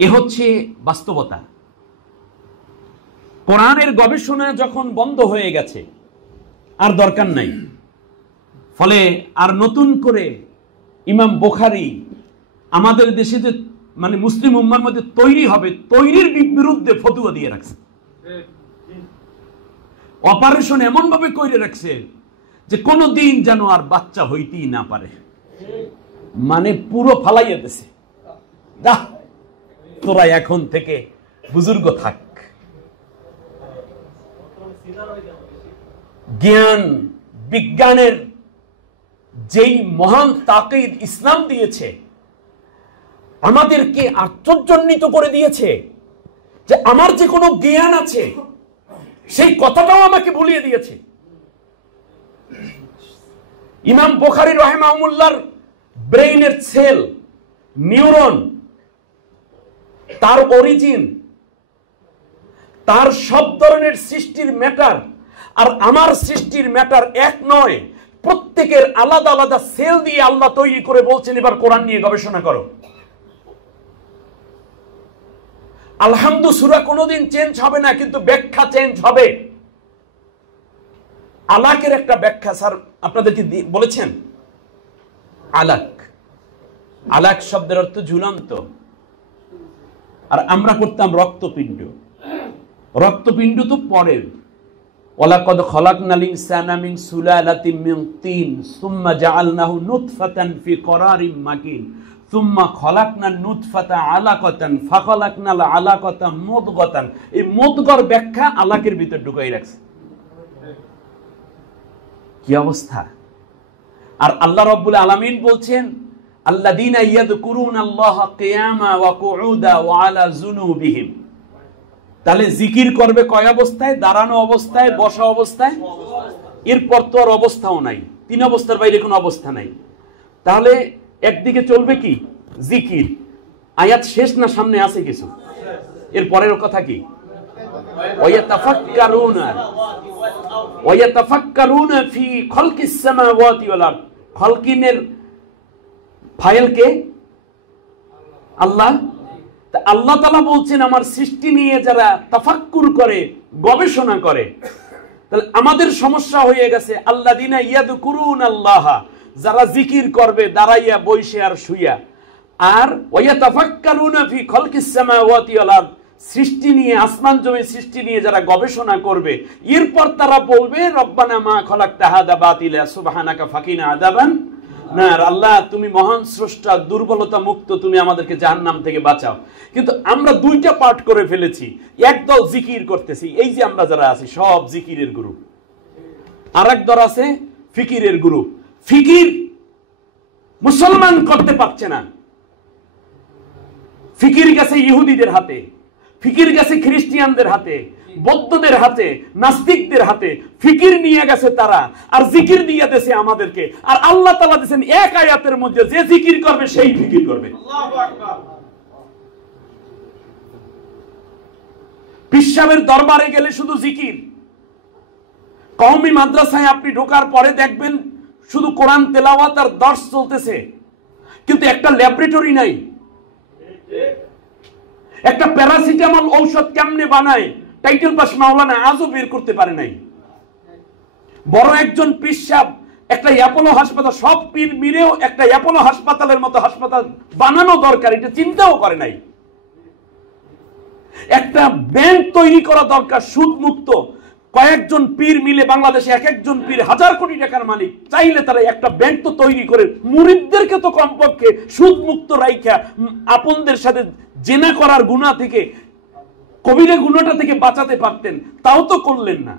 এ হচ্ছে বাস্তবতা। কোরআনের গবেষণা যখন বন্ধ হয়ে গেছে, আর দরকার নাই, ফলে আর নতুন করে ইমাম বুখারী আমাদের দেশে যে মানে মুসলিম উম্মার মধ্যে তৈরি হবে, তৈরির বিরুদ্ধে ফতোয়া দিয়ে রাখছে। অপারেশন এমন ভাবে করে রাখছে যে কোনো দিন যেন আর বাচ্চা হইতেই না পারে, মানে পুরো ফালাইয়া দিছে, তোরা এখন থেকে বুজুর্গ থাক। জ্ঞান বিজ্ঞানের যেই মহান তাকিদ ইসলাম দিয়েছে, আমাদেরকে আশ্চর্যান্বিত করে দিয়েছে যে আমার যে কোনো জ্ঞান আছে সেই কথাটাও আমাকে ভুলিয়ে দিয়েছে। ইমাম বুখারী রাহিমাহুল্লাহর ব্রেইনের সেল, নিউরন তার অরিজিন, তার সব ধরনের সৃষ্টির ম্যাটার আর আমার সৃষ্টির ম্যাটার এক নয়। প্রত্যেকের আলাদা আলাদা সেল দিয়ে আল্লাহ তৈরি করে বলছেন এবার কোরআন নিয়ে গবেষণা করো। আলহামদু সূরা কোনোদিন চেঞ্জ হবে না, কিন্তু ব্যাখ্যা চেঞ্জ হবে। আলাকের একটা ব্যাখ্যা স্যার আপনাদেরকে বলেছেন। আলাক, আলাক শব্দের অর্থ ঝুলন্ত, আর আমরা করতাম রক্তপিণ্ড। রক্তপিণ্ড তো পরের। ওয়ালাকাদ খালাকনাল ইনসানা মিন সুলালাতিন মিন তিন সুম্মা জাআলনাহু নুতফাতান ফি করারিম মাকিন সুম্মা খালাকনান নুতফাতা আলাকাতান ফাখালাকনাল আলাকাতা মুদগাতান। এই মুদগার ব্যাখ্যা আলাকের ভিতর ঢুকাই রাখছে। কি অবস্থা! আর আল্লাহ রাব্বুল আলামিন বলছেন আল্লাযীনা ইয়াযকুরুনাল্লাহা কিয়ামা ওয়া কুউদা ওয়া আলা যুনুবিহিম। তাহলে জিকির করবে কয় অবস্থায়? দাঁড়ানো অবস্থায়, বসা অবস্থায়, এরপর তো আর অবস্থাও নাই। তিন অবস্থার বাইরে কোনো অবস্থা নাই। তাহলে একদিকে চলবে কি? জিকির। আয়াত শেষ না সামনে আছে কিছু? এর পরের কথা কি? ওয়ায়াতাফাক্কারুনা ফি খালকিস সামাওয়াতি ওয়াল আরদ। খালকিনের ফাইল কে? আল্লাহ। আল্লাহ তাআলা বলছেন আমার সৃষ্টি নিয়ে যারা তাফাক্কুর করে, গবেষণা করে, তাহলে আমাদের সমস্যা হয়ে গেছে আল্লাযীনা ইয়াযকুরুনাল্লাহ, যারা জিকির করবে দাঁড়াইয়া, বইসে আর শুইয়া। আর ওয়ায়াতাফাক্কারুনা ফি খালকিস সামাওয়াতি ওয়াল আরদ, সৃষ্টি নিয়ে, আসমান জমি সৃষ্টি নিয়ে যারা গবেষণা করবে, এরপর তারা বলবে রব্বানা মা খালাকতা হাযা বাতিলা সুবহানাকা ফাকিনা আযাবান নার। আল্লাহ তুমি মহান স্রষ্টা, দুর্বলতা মুক্ত, তুমি আমাদেরকে জাহান্নাম থেকে বাঁচাও। কিন্তু আমরা দুইটা পার্ট করে ফেলেছি। একদল জিকির করতেছি, এই যে আমরা যারা আছি সব জিকিরের গ্রুপ। আর এক দল আছে ফিকিরের গ্রুপ। ফিকির মুসলমান করতে পারছে না। ফিকির গেছে ইহুদিদের হাতে, ফিকির গেছে খ্রিস্টিয়ানদের হাতে, বৌদ্ধদের হাতে, নাস্তিকদের হাতে। ফিকির নিয়ে গেছে তারা, আর জিকির দিয়ে দিয়েছে আমাদেরকে। আর আল্লাহ তাআলা দিয়েছেন এক আয়াতের মধ্যে, যে জিকির করবে সেই ফিকির করবে। আল্লাহু আকবার। পীর সাহেবের দরবারে গেলে শুধু জিকির। কওমি মাদ্রাসায় আপনি ঢোকার পরে দেখবেন শুধু কোরআন তেলাওয়াত আর দর্স চলতেছে, কিন্তু একটা ল্যাবরেটরি নাই। একটা প্যারাসিটামল ঔষধ কেমনে বানায় টাইটেল পাস মাওলানা আজও বের করতে পারে নাই। বড় একজন পীর সাহেব একটা অ্যাপোলো হাসপাতাল, সব পীর মিলেও একটা অ্যাপোলো হাসপাতালের মতো হাসপাতাল বানানো দরকার, এটা চিন্তাও করে নাই। একটা ব্যাংক তৈরি করা দরকার সুদ মুক্ত। কয়েকজন পীর মিলে বাংলাদেশে এক একজন পীর হাজার কোটি টাকার মালিক, চাইলে তারা একটা ব্যাংক তো তৈরি করে মুরিদদেরকে তো কমপক্ষে সুদ মুক্ত রাইখা আপনদের সাথে জেনা করার গুনাহ থেকে, কবিরা গুনাহটা থেকে বাঁচাতে পারতেন, তাও তো করলেন না।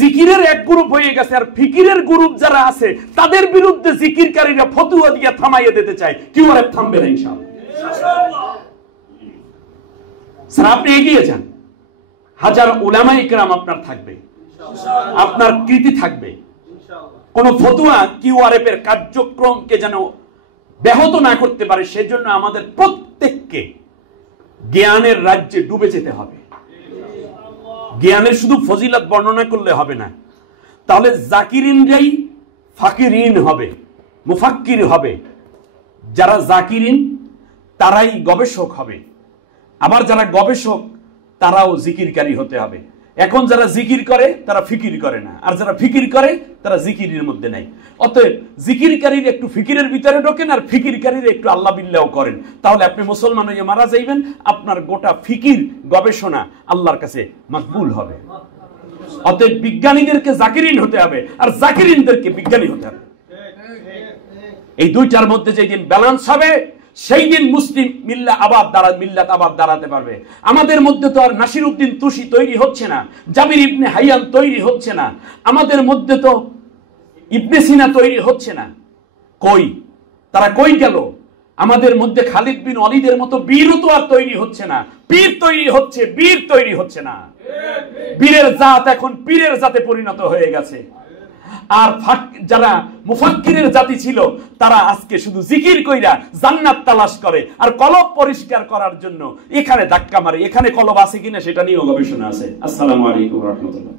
জিকিরের এক গ্রুপ হয়ে গেছে, আর ফিকিরের গ্রুপ যারা আছে তাদের বিরুদ্ধে জিকিরকারীরা ফতোয়া দিয়ে থামাইয়ে দিতে চায়। কেউ আর থামবে না ইনশাআল্লাহ। স্যার আপনি এগিয়ে যান, হাজার উলামায়ে কেরাম আপনার থাকবে, আপনার কৃতি থাকবে। কোন ফতোয়া কিউআরএফ এর কার্যক্রমকে যেন ব্যাহত না করতে পারে, সেজন্য আমাদের প্রত্যেককে জ্ঞানের রাজ্যে ডুবে যেতে হবে। জ্ঞানের শুধু ফজিলত বর্ণনা করলে হবে না, তাহলে জাকিরিনরাই ফাকিরিন হবে, মুফাক্কির হবে। যারা জাকিরিন তারাই গবেষক হবে, আবার যারা গবেষক তারাও জিকিরকারী হতে হবে। এখন যারা জিকির করে তারা ফিকির করে না, আর যারা ফিকির করে তারা জিকিরের মধ্যে নাই। অতএব জিকিরকারীর একটু ফিকিরের ভিতরে ঢোকেন, আর ফিকিরকারীর একটু আল্লাহ বিল্লাহ করেন, তাহলে আপনি মুসলমান হয়ে মারা যাইবেন। আপনার গোটা ফিকির গবেষণা আল্লাহর কাছে মকবুল হবে। অতএব বিজ্ঞানীদেরকে জাকিরিন হতে হবে, আর জাকিরিনদেরকে বিজ্ঞানী হতে হবে। এই দুইটার মধ্যে যেদিন ব্যালেন্স হবে, সেই দিন মুসলিম মিল্লাত আবার দাঁড়াতে পারবে। আমাদের মধ্যে তো আর নাসির উদ্দিন তুসি তৈরি হচ্ছে না, জাবির ইবনে হাইয়ান তৈরি হচ্ছে না, আমাদের মধ্যে তো ইবনে সিনা তৈরি হচ্ছে না। কই তারা কই গেল? আমাদের মধ্যে খালিদ বিন ওয়ালিদের মতো বীরও তো আর তৈরি হচ্ছে না। পীর তৈরি হচ্ছে, বীর তৈরি হচ্ছে না। বীরের জাত এখন পীরের জাতে পরিণত হয়ে গেছে। আর যারা মুফাক্কিরের জাতি ছিল তারা আজকে শুধু জিকির কইরা জান্নাত তালাশ করে আর কলব পরিষ্কার করার জন্য এখানে ধাক্কা মারে। এখানে কলব আছে কিনা সেটা নিয়েও গবেষণা আছে। আসসালামু আলাইকুম ওয়া রাহমাতুল্লাহ।